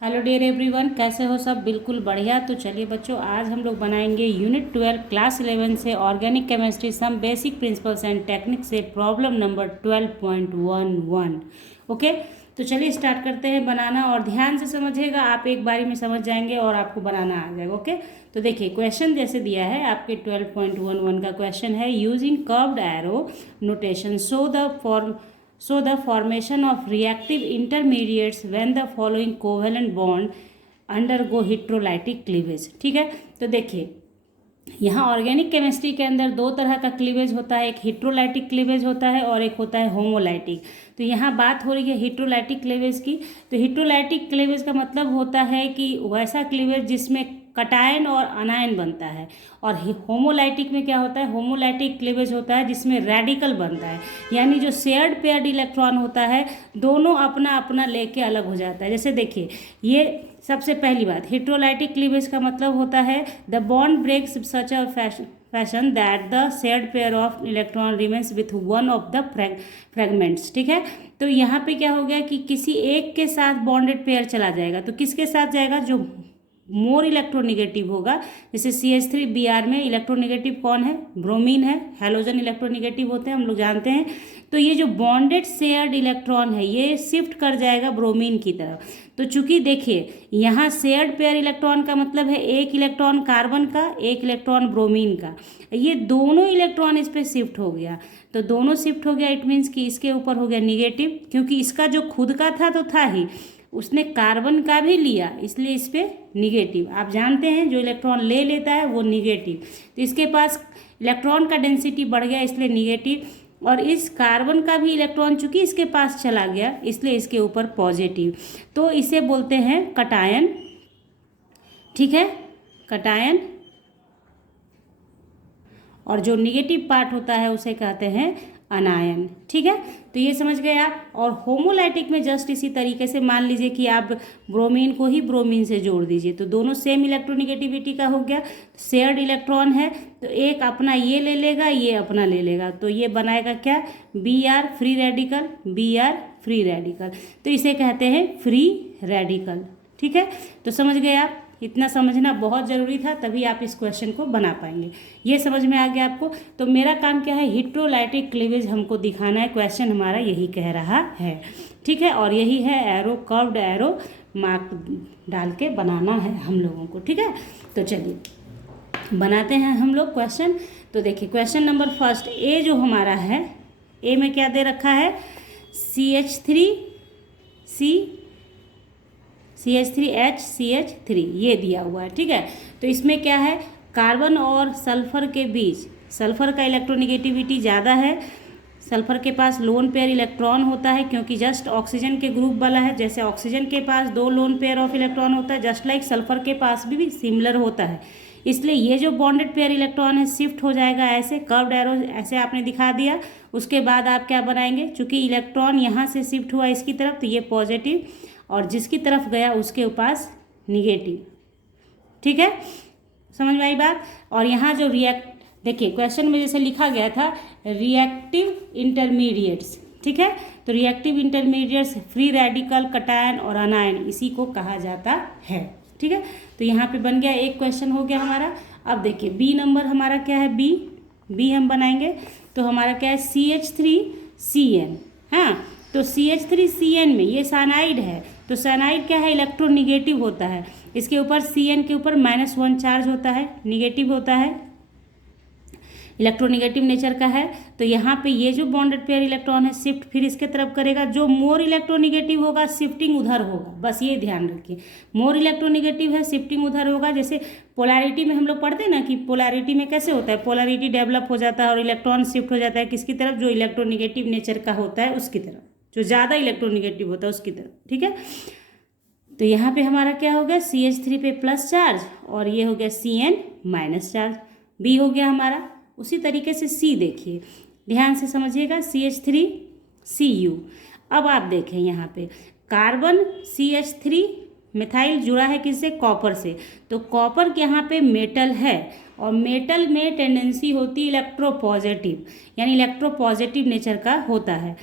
Hello dear everyone, कैसे हो सब? बिल्कुल बढ़िया। तो चलिए बच्चों, आज हम लोग बनाएंगे यूनिट 12 क्लास 11 से organic chemistry some basic principles and technique से प्रॉब्लम नंबर 12.11। ओके, तो चलिए स्टार्ट करते हैं बनाना। और ध्यान से समझिएगा, आप एक बारी में समझ जाएंगे और आपको बनाना आ जाएगा। ओके, तो देखिए क्वेश्चन जैसे दिया है आपके 12.11 का क्वेश्चन है, using curved arrow notation show the formation of reactive intermediates when the following covalent bond undergo heterolytic cleavage। ठीक है, तो देखिए यहाँ ऑर्गेनिक केमिस्ट्री के अंदर दो तरह का क्लीवेज होता है, एक हेट्रोलाइटिक क्लीवेज होता है और एक होता है होमोलाइटिक। तो यहाँ बात हो रही है हेट्रोलाइटिक क्लीवेज की। तो हेट्रोलाइटिक क्लीवेज का मतलब होता है कि वैसा क्लीवेज जिसमें कटायन और अनायन बनता है। और होमोलाइटिक में क्या होता है? होमोलाइटिक क्लीवेज होता है जिसमें रेडिकल बनता है, यानी जो शेयर्ड पेयर्ड इलेक्ट्रॉन होता है दोनों अपना अपना लेके अलग हो जाता है। जैसे देखिए, ये सबसे पहली बात, हेट्रोलाइटिक क्लीवेज का मतलब होता है the bond breaks such a fashion that the shared pair of electron remains with one of the fragments. ठीक है, तो यहाँ पे क्या हो गया कि किसी एक के साथ बॉन्डेड पेयर चला जाएगा। तो किसके साथ जाएगा? जो मोर इलेक्ट्रोनिगेटिव होगा। जैसे CH3Br में इलेक्ट्रोनिगेटिव कौन है? ब्रोमीन है। हैलोजन इलेक्ट्रोनिगेटिव होते हैं, हम लोग जानते हैं। तो ये जो बॉन्डेड शेयर्ड इलेक्ट्रॉन है ये शिफ्ट कर जाएगा ब्रोमीन की तरफ। तो चूंकि देखिए यहाँ शेयर्ड पेयर इलेक्ट्रॉन का मतलब है एक इलेक्ट्रॉन कार्बन का, एक इलेक्ट्रॉन ब्रोमीन का। ये दोनों इलेक्ट्रॉन इस पर शिफ्ट हो गया। तो दोनों शिफ्ट हो गया, इट मीन्स कि इसके ऊपर हो गया निगेटिव, क्योंकि इसका जो खुद का था तो था ही, उसने कार्बन का भी लिया, इसलिए इस पर निगेटिव। आप जानते हैं जो इलेक्ट्रॉन ले लेता है वो निगेटिव। तो इसके पास इलेक्ट्रॉन का डेंसिटी बढ़ गया इसलिए निगेटिव, और इस कार्बन का भी इलेक्ट्रॉन चूंकि इसके पास चला गया इसलिए इसके ऊपर पॉजिटिव। तो इसे बोलते हैं कटायन। ठीक है, कटायन। और जो निगेटिव पार्ट होता है उसे कहते हैं अनायन। ठीक है, तो ये समझ गए आप। और होमोलाइटिक में जस्ट इसी तरीके से मान लीजिए कि आप ब्रोमीन को ही ब्रोमीन से जोड़ दीजिए, तो दोनों सेम इलेक्ट्रोनिगेटिविटी का हो गया। शेयर्ड इलेक्ट्रॉन है तो एक अपना ये ले लेगा, ये अपना ले लेगा, तो ये बनाएगा क्या? Br free radical, Br free radical. तो इसे कहते हैं फ्री रेडिकल। ठीक है, तो समझ गए आप। इतना समझना बहुत ज़रूरी था, तभी आप इस क्वेश्चन को बना पाएंगे। ये समझ में आ गया आपको। तो मेरा काम क्या है? हेट्रोलाइटिक क्लीवेज हमको दिखाना है। क्वेश्चन हमारा यही कह रहा है। ठीक है, और यही है एरो, कर्व्ड एरो मार्क डाल के बनाना है हम लोगों को। ठीक है, तो चलिए बनाते हैं हम लोग क्वेश्चन। तो देखिए क्वेश्चन नंबर फर्स्ट, ए जो हमारा है, ए में क्या दे रखा है? CH3 ये दिया हुआ है। ठीक है, तो इसमें क्या है? कार्बन और सल्फर के बीच सल्फर का इलेक्ट्रोनिगेटिविटी ज़्यादा है। सल्फर के पास लोन पेयर इलेक्ट्रॉन होता है क्योंकि जस्ट ऑक्सीजन के ग्रुप वाला है। जैसे ऑक्सीजन के पास 2 लोन पेयर ऑफ इलेक्ट्रॉन होता है, जस्ट लाइक सल्फर के पास भी सिमिलर होता है। इसलिए ये जो बॉन्डेड पेयर इलेक्ट्रॉन है शिफ्ट हो जाएगा ऐसे, कर्व्ड एरो ऐसे आपने दिखा दिया। उसके बाद आप क्या बनाएंगे? चूंकि इलेक्ट्रॉन यहाँ से शिफ्ट हुआ इसकी तरफ तो ये पॉजिटिव, और जिसकी तरफ गया उसके पास निगेटिव। ठीक है, समझ में आई बात। और यहाँ जो देखिए क्वेश्चन में जैसे लिखा गया था रिएक्टिव इंटरमीडिएट्स। ठीक है, तो reactive intermediates free radical, cation और अनायन, इसी को कहा जाता है। ठीक है, तो यहाँ पे बन गया, एक क्वेश्चन हो गया हमारा। अब देखिए बी नंबर हमारा क्या है? बी हम बनाएंगे। तो हमारा क्या है? CH3CN। हाँ, तो CH3CN में ये साइनाइड है, तो साइनाइड क्या है? इलेक्ट्रोनिगेटिव होता है। इसके ऊपर CN के ऊपर -1 चार्ज होता है, निगेटिव होता है, इलेक्ट्रोनिगेटिव नेचर का है। तो यहाँ पे ये जो बॉन्डेड पेयर इलेक्ट्रॉन है शिफ्ट फिर इसके तरफ करेगा। जो मोर इलेक्ट्रोनिगेटिव होगा शिफ्टिंग उधर होगा, बस ये ध्यान रखिए। मोर इलेक्ट्रोनिगेटिव है, शिफ्टिंग उधर होगा। जैसे पोलैरिटी में हम लोग पढ़ते हैं ना कि पोलैरिटी में कैसे होता है? पोलैरिटी डेवलप हो जाता है और इलेक्ट्रॉन शिफ्ट हो जाता है किसकी तरफ? जो इलेक्ट्रोनिगेटिव नेचर का होता है उसकी तरफ, जो ज़्यादा इलेक्ट्रोनिगेटिव होता है उसकी तरफ। ठीक है, तो यहाँ पे हमारा क्या हो गया? CH3 पे प्लस चार्ज और ये हो गया CN माइनस चार्ज। बी हो गया हमारा। उसी तरीके से सी देखिए, ध्यान से समझिएगा, CH3Cu। अब आप देखें यहाँ पे कार्बन CH3 मिथाइल जुड़ा है किससे? कॉपर से। तो कॉपर के यहाँ पे मेटल है और मेटल में टेंडेंसी होती है इलेक्ट्रोपॉजिटिव, यानी इलेक्ट्रोपॉजिटिव नेचर का होता है।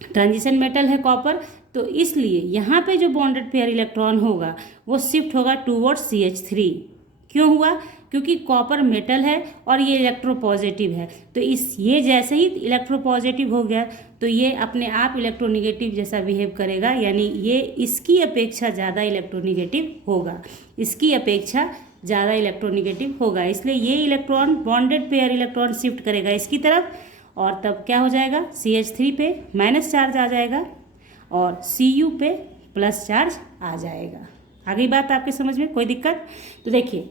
ट्रांजिशन मेटल है कॉपर, तो इसलिए यहाँ पे जो बॉन्डेड पेयर इलेक्ट्रॉन होगा वो शिफ्ट होगा टूवर्ड्स CH3। क्यों हुआ? क्योंकि कॉपर मेटल है और ये इलेक्ट्रोपॉजिटिव है, तो ये जैसे ही इलेक्ट्रोपॉजिटिव हो गया तो ये अपने आप इलेक्ट्रोनिगेटिव जैसा बिहेव करेगा, यानी ये इसकी अपेक्षा ज़्यादा इलेक्ट्रोनिगेटिव होगा, इसकी अपेक्षा ज़्यादा इलेक्ट्रोनिगेटिव होगा। इसलिए ये electron bonded pair electron shift करेगा इसकी तरफ, और तब क्या हो जाएगा, CH3 पे माइनस चार्ज आ जाएगा और Cu पे प्लस चार्ज आ जाएगा। आ गई बात आपके समझ में? कोई दिक्कत? तो देखिए,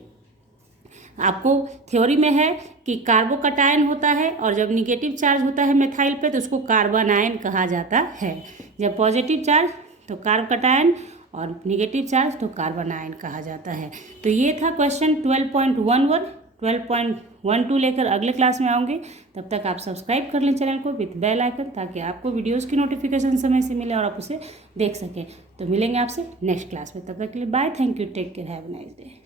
आपको थ्योरी में है कि कार्बोकटायन होता है और जब निगेटिव चार्ज होता है मेथाइल पे तो उसको कार्बोनायन कहा जाता है। जब पॉजिटिव चार्ज तो कार्बोकटायन और निगेटिव चार्ज तो कार्बोनायन कहा जाता है। तो ये था क्वेश्चन 12.11। 12.12 लेकर अगले क्लास में आऊँगी। तब तक आप सब्सक्राइब कर लें चैनल को विथ बेल आइकन, ताकि आपको वीडियोज़ की नोटिफिकेशन समय से मिले और आप उसे देख सकें। तो मिलेंगे आपसे नेक्स्ट क्लास में, तब तक के लिए bye, thank you, take care, have a nice day.